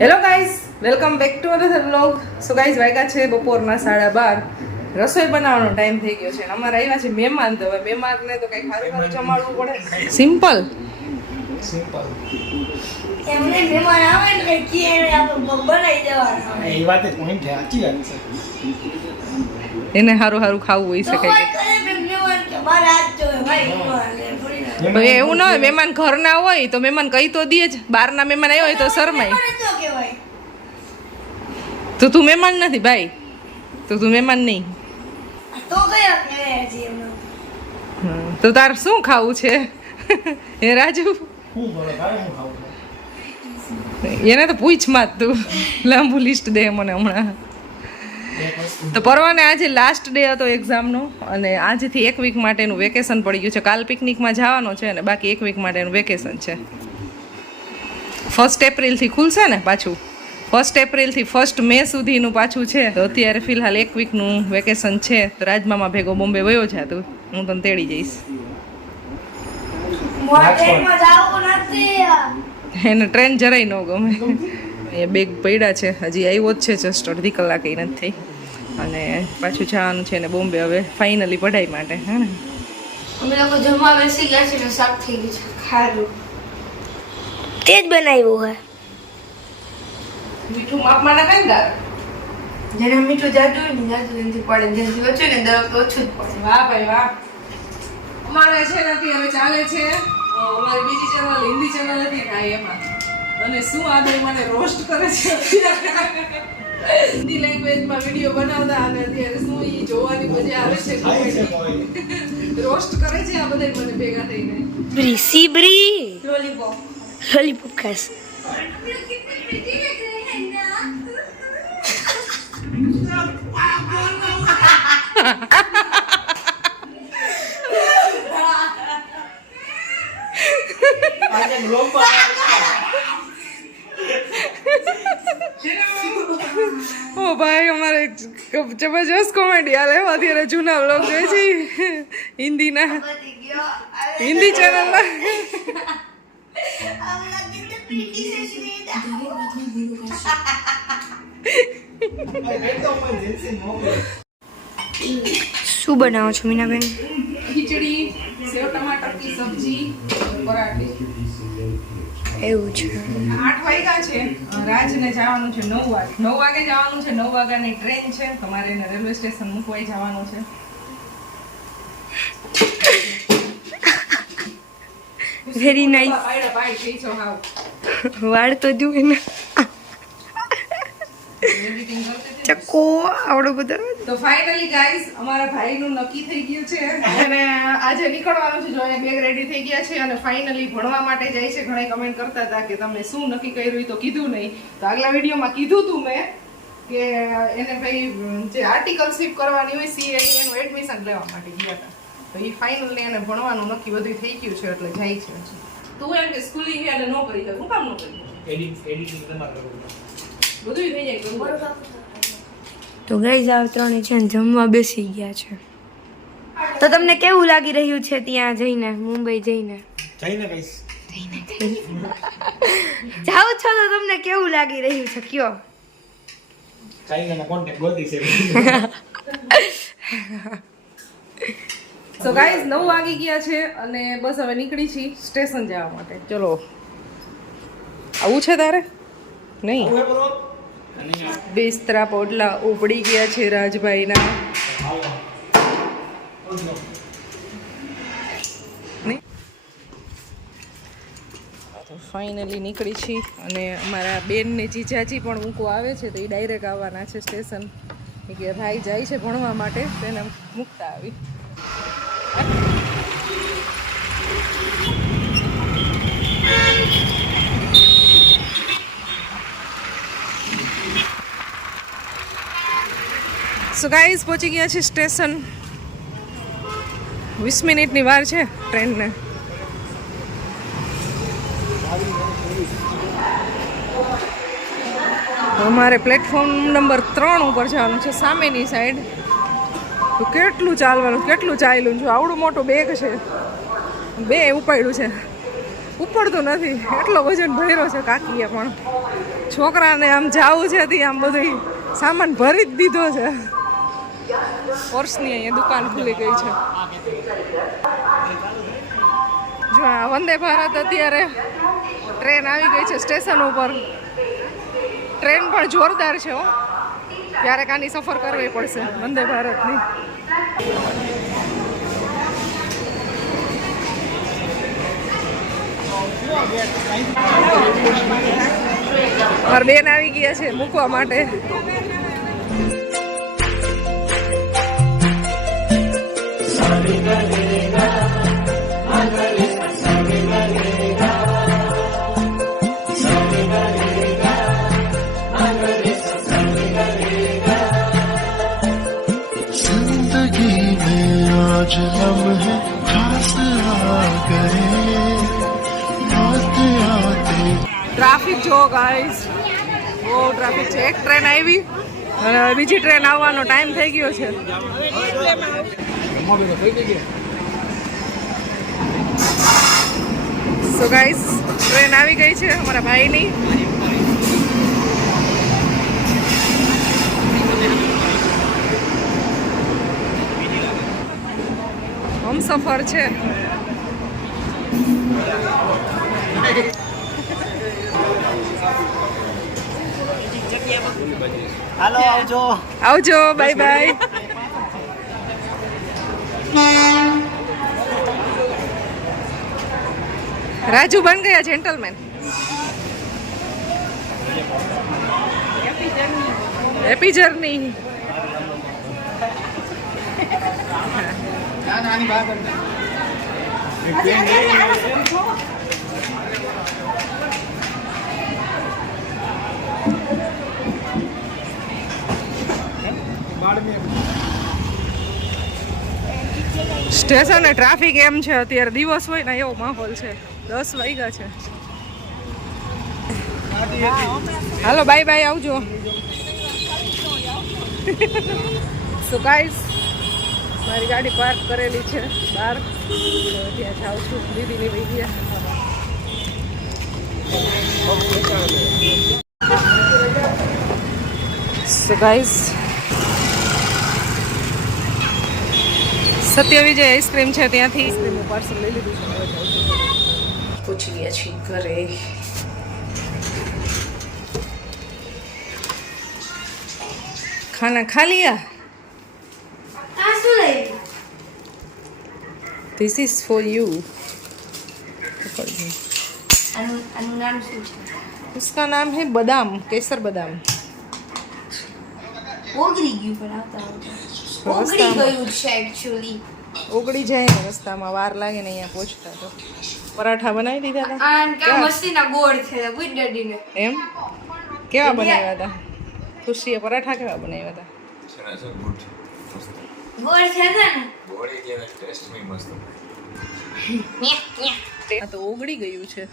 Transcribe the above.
Hello guys welcome back to another blog so guys વાગ્યા છે બપોરના સાડા બાર. રસોઈ બનાવવાનો ટાઈમ થઈ ગયો છે. અમારે આવ્યા છે મહેમાન તો હવે મહેમાનને તો કંઈક સારું સારું જમાડવું પડે. સિમ્પલ સિમ્પલ એમને મહેમાન આવે ને એને આપણે બનાવી દેવાના. એ વાત પોઈન્ટ છે સાચી વાત છે. એને સારું સારું ખાવું હોય શકાય શકે કોઈ કરે પણ મહેમાન કે મારે આજ જોઈએ ભાઈ એવું ના હોય મહેમાન ઘરના હોય તો મહેમાન કહી તો દે જ. બહારના મહેમાન આવ્યો હોય તો શરમાય. તો તું મહેમાન નથી ભાઈ. તો તું મહેમાન નહીં. તો તાર શું ખાવું છે? હે રાજુ એને તો પૂછમાં તું. લાંબુ લિસ્ટ દે મને હમણાં. તો પરવાને આજે લાસ્ટ ડે હતો એક્ઝામનો અને આજથી એક વીક માટેનું વેકેશન પડી ગયું છે. કાલ પિકનિકમાં જવાનો છે અને બાકી એક વીક માટેનું વેકેશન છે. ફર્સ્ટ એપ્રિલથી ખુલશે ને પાછું? ફર્સ્ટ એપ્રિલથી ફર્સ્ટ મે સુધીનું પાછું છે. તો અત્યારે ફિલહાલ એક વીકનું વેકેશન છે. તો રાજમામા ભેગો બોમ્બે વયો જા તું. હું તને તેડી જઈશ. એને ટ્રેન જરાય ન ગમે. એ બેગ પડ્યા છે. હજી આવ્યો જ છે જસ્ટ અડધી કલાક એ નથી અને પાછું જવાનું છે ને બોમ્બે હવે ફાઇનલી પઢાઈ માટે હે ને? અમે લોકો જમવા બેસી ગયા છે ને શાક થઈ ગયું છે. ખારું તે જ બનાવ્યું હે મીઠું માપમાં ના કઈ દાર જેને મીઠું જાતું હોય ને જાતું નથી પડે જેથી ઓછું ને દર ઓછું જ પડે. વાહ ભાઈ વાહ. અમારે છે નથી હવે ચાલે છે. અમારી બીજી ચેનલ હિન્દી ચેનલ હતી ને એમાં. અને શું આદર મને રોસ્ટ કરે છે અત્યારે. હિન્દી લેંગ્વેજમાં વીડિયો બનાવતા અને અત્યારે શું ઈ જોવાની મજા આવે છે રોસ્ટ કરે છે આ બધા મને ભેગા થઈને. બ્રી. સીબરી લોલીપોપ લોલીપોપ ખાસ આજે ગ્લોબલ ઓ ભાઈ અમારે જબરજસ્ત કોમેડી. હાલે. અત્યારે જૂના બ્લોગ જોઈએ છે. હિન્દીના. હિન્દી ચેનલના જેન્સી મોકલે શું બનાવો છો મીનાબેન? ખીચડી સેવ ટમાટર કી સબ્જી પરાઠે. એવું છે. આઠ વાગ્યા છે રાજને જવાનું છે નવ વાગે. નવ વાગે જવાનું છે નવ વાગ્યાની ટ્રેન છે. તમારે એને રેલવે સ્ટેશન મૂકવાઈ જવાનું છે. વેરી નાઇસ વાળ તો જુએ એને ચકો ચક્કો આવડો બધો. તો ફાઇનલી ગાઈઝ અમારા ભાઈનું નક્કી થઈ ગયું છે. અને આજે નીકળવાનું છે જો અહીંયા બેગ રેડી થઈ ગયા છે અને ફાઇનલી ભણવા માટે જાય છે. ઘણા કમેન્ટ કરતા હતા કે તમે શું નક્કી કર્યું તો કીધું નહીં. તો આગલા વિડીયોમાં કીધું તું મેં કે એને ભાઈ જે આર્ટિકલશીપ કરવાની હોય સીએ એનું એડમિશન લેવા માટે ગયા હતા. તો એ ફાઇનલી એને ભણવાનું નક્કી બધું થઈ ગયું છે એટલે જાય છે. તું એમ કે સ્કૂલિંગ એને ન કરી. હું કામ ન કરી? એડિટ એડિટિંગ તમારે બધું થઈ જાય બરોબર. તો ગઈ જાવ ત્રણે છે ને જમવા બેસી ગયા છે. તો તમને કેવું લાગી રહ્યું છે ત્યાં જઈને મુંબઈ જઈને? જઈને જાઓ છો તો તમને કેવું લાગી રહ્યું છે કયો? સો ગાઈઝ નવ વાગી ગયા છે અને બસ હવે નીકળી છીએ સ્ટેશન જવા માટે. ચલો. આવું છે તારે? નહીં? બિસ્તરા પોટલા ઉપડી ગયા છે રાજભાઈના. ફાઇનલી નીકળી છીએ અને અમારા બેન ને જીજાજી પણ મૂકવા આવે છે, તો એ ડાયરેક્ટ આવવાના છે સ્ટેશન કે ભાઈ જાય છે ભણવા માટે તેને મૂકતા આવી. સો ગાઈઝ પહોંચી ગયા છે સ્ટેશન. વીસ મિનિટની વાર છે ટ્રેનને. અમારે પ્લેટફોર્મ નંબર ત્રણ ઉપર જવાનું છે, સામેની સાઈડ તો કેટલું ચાલવાનું, કેટલું ચાલ્યું છું આવડું મોટું બેગ છે. બે ઉપાડ્યું છે. ઉપડતું નથી, એટલો વજન ભર્યો છે કાકીએ પણ. છોકરાને આમ જાવું છે આમ બધું સામાન ભરી જ દીધો છે. પર્સની અહીંયા દુકાન ખુલી ગઈ છે. જો આ વંદે ભારત અત્યારે ટ્રેન આવી ગઈ છે સ્ટેશન ઉપર. ટ્રેન પણ જોરદાર છે હો. ક્યારેક આની સફર કરવી પડશે વંદે ભારતની. બેન આવી ગયા છે મૂકવા માટે. आज लम्हे खास आ गए आते आते ટ્રાફિક જો ગાઈસ બહુ ટ્રાફિક છે એક ટ્રેન આવી અને હવે બીજી ટ્રેન આવવાનો ટાઈમ થઈ ગયો છે સો ગાઈસ ટ્રેન આવી ગઈ છે અમારા ભાઈની હમસફર છે હાલો આવજો આવજો by bye Raju Ban Gaya gentleman happy journey સ્ટેશને ટ્રાફિક એમ છે અત્યારે દિવસ હોય ને એવો માહોલ છે. દસ વાગ્યા છે. હાલો બાય બાય આવજો. સો ગાઈસ મારી ગાડી પાર્ક કરેલી છે બહાર. ત્યાં જાઉં છું. દીદીની વહી ગયા. સો ગાઈસ સત્ય વિજય આઈસ્ક્રીમ છે ત્યાંથી. આઈસ્ક્રીમનું પાર્સલ લઈ લીધું છે. હવે જાઉં છું. પૂછી ગયા છીએ ઘરે. ખાના ખા લિયા આ શું લઈ ધીસ ઇઝ ફોર યુ આનું આનું નામ શું છે उसका नाम है बादाम केसर बादाम ઓગળી ગયું પણ આવતા આવતા ઓગળી ગયું છે એકચ્યુઅલી ઓગળી જાય ને રસ્તામાં વાર લાગે ને અહીંયા પહોંચતા તો પરાઠા બનાવી દીધા હતા આ કે મસ્તીના ગોળ છે બુઈ ડડીને એમ કેવા બનાવ્યા હતા ખુશીએ પરાઠા કેવા બનાવ્યા હતા ગોળ છે ને? આ તો ઓગળી ગયું છે.